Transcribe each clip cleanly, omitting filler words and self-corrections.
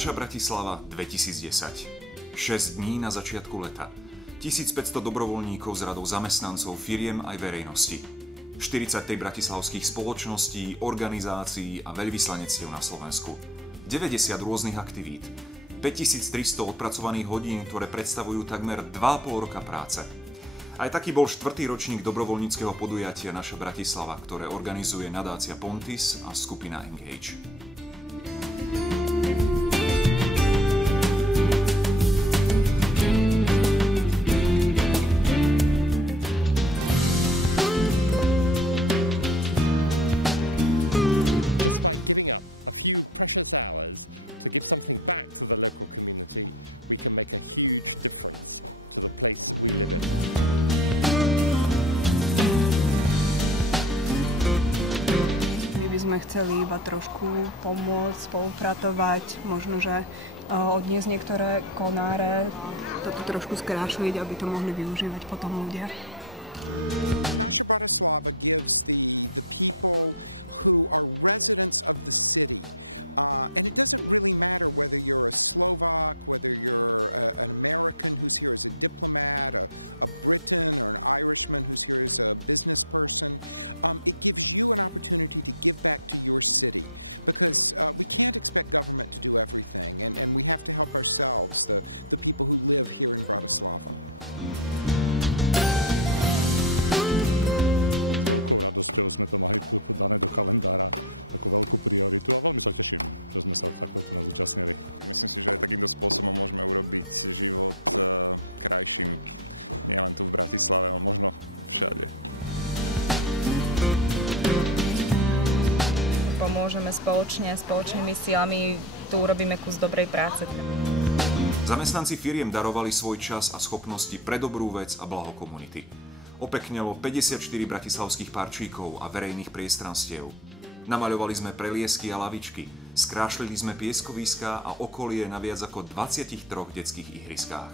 Naša Bratislava 2010. 6 dní na začiatku leta. 1500 dobrovoľníkov z radou zamestnancov, firiem aj verejnosti. 43 bratislavských spoločností, organizácií a veľvyslanectiev na Slovensku. 90 rôznych aktivít. 5300 odpracovaných hodín, ktoré predstavujú takmer 2,5 roka práce. Aj taký bol 4. ročník dobrovoľníckeho podujatia Naša Bratislava, ktoré organizuje nadácia Pontis a skupina Engage. Chceli iba trošku pomôcť, spolupracovať, možno, že odniesť niektoré konáre, toto trošku skrášliť, aby to mohli využívať potom ľudia. Môžeme spoločnými silami, tu urobíme kus dobrej práce. Zamestnanci firiem darovali svoj čas a schopnosti pre dobrú vec a blaho komunity. Opeknelo 54 bratislavských parčíkov a verejných priestranstiev. Namaľovali sme preliesky a lavičky, skrášlili sme pieskoviská a okolie na viac ako 23 detských ihriskách.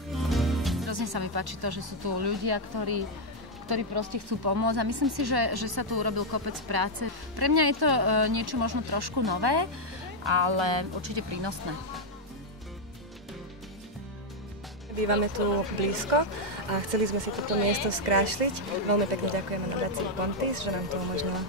Hrozne sa mi páči to, že sú tu ľudia, ktorí proste chcú pomôcť a myslím si, že sa tu urobil kopec práce. Pre mňa je to niečo možno trošku nové, ale určite prínosné. Bývame tu blízko a chceli sme si toto miesto skrášliť. Veľmi pekne ďakujeme nadácii Pontis, že nám to umožnila.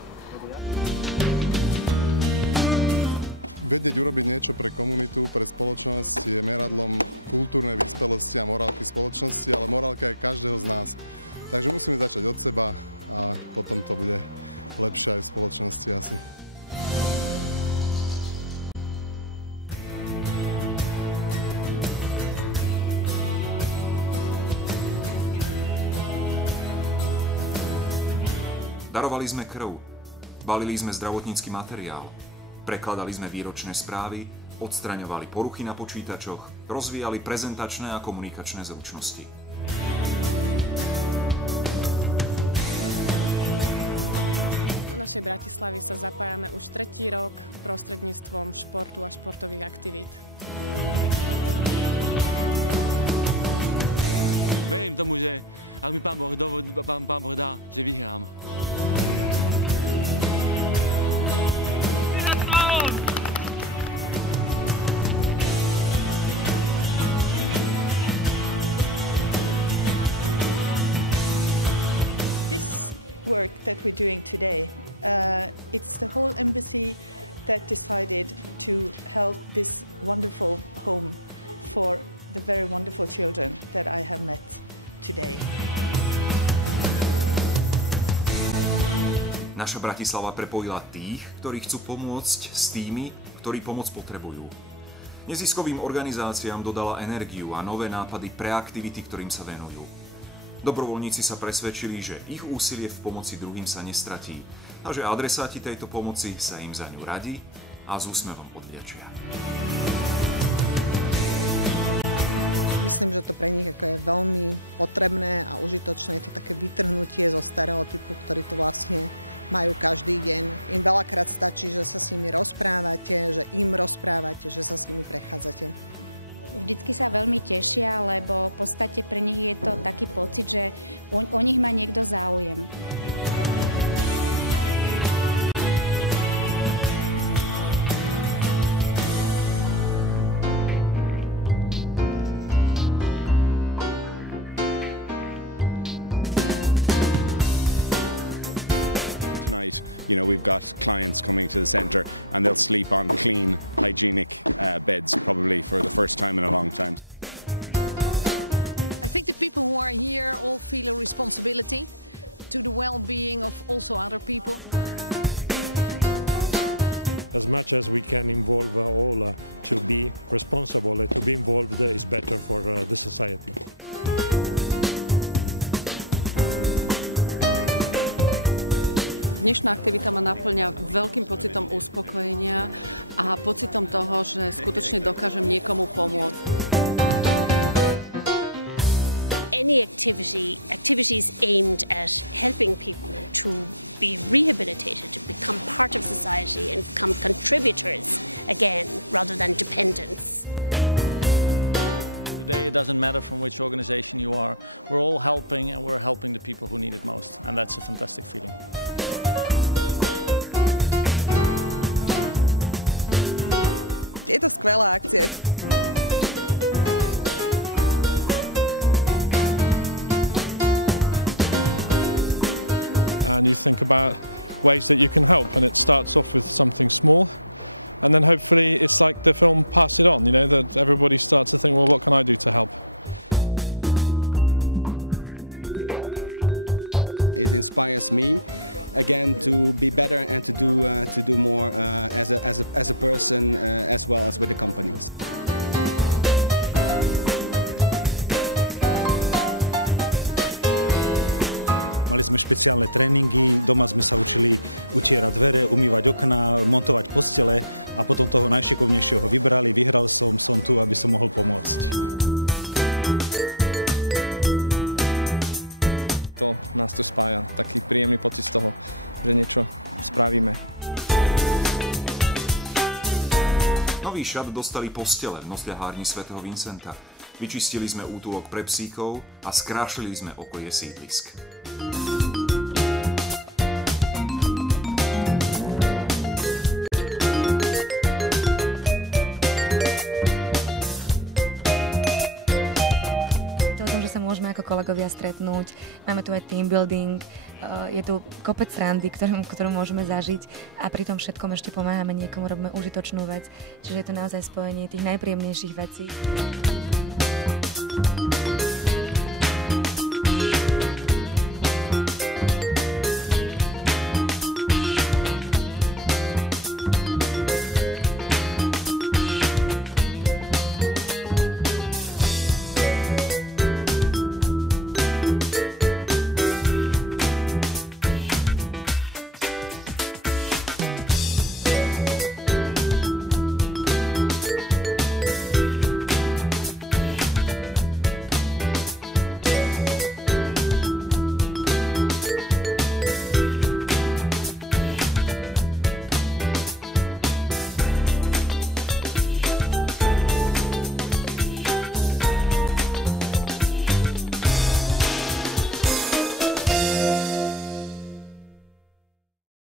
Darovali sme krv, balili sme zdravotnícky materiál, prekladali sme výročné správy, odstraňovali poruchy na počítačoch, rozvíjali prezentačné a komunikačné zručnosti. Naša Bratislava prepojila tých, ktorí chcú pomôcť, s tými, ktorí pomoc potrebujú. Neziskovým organizáciám dodala energiu a nové nápady pre aktivity, ktorým sa venujú. Dobrovoľníci sa presvedčili, že ich úsilie v pomoci druhým sa nestratí a že adresáti tejto pomoci sa im za ňu radi a s úsmevom odvďačia. Nový šat dostali postele v nocľahárni svätého Vincenta. Vyčistili sme útulok pre psíkov a skrášlili sme okolie sídlisk. Môžeme ako kolegovia stretnúť, máme tu aj team building, je tu kopec srandy, ktorú môžeme zažiť a pri tom všetkom ešte pomáhame niekomu, robíme užitočnú vec, čiže je to naozaj spojenie tých najpríjemnejších vecí.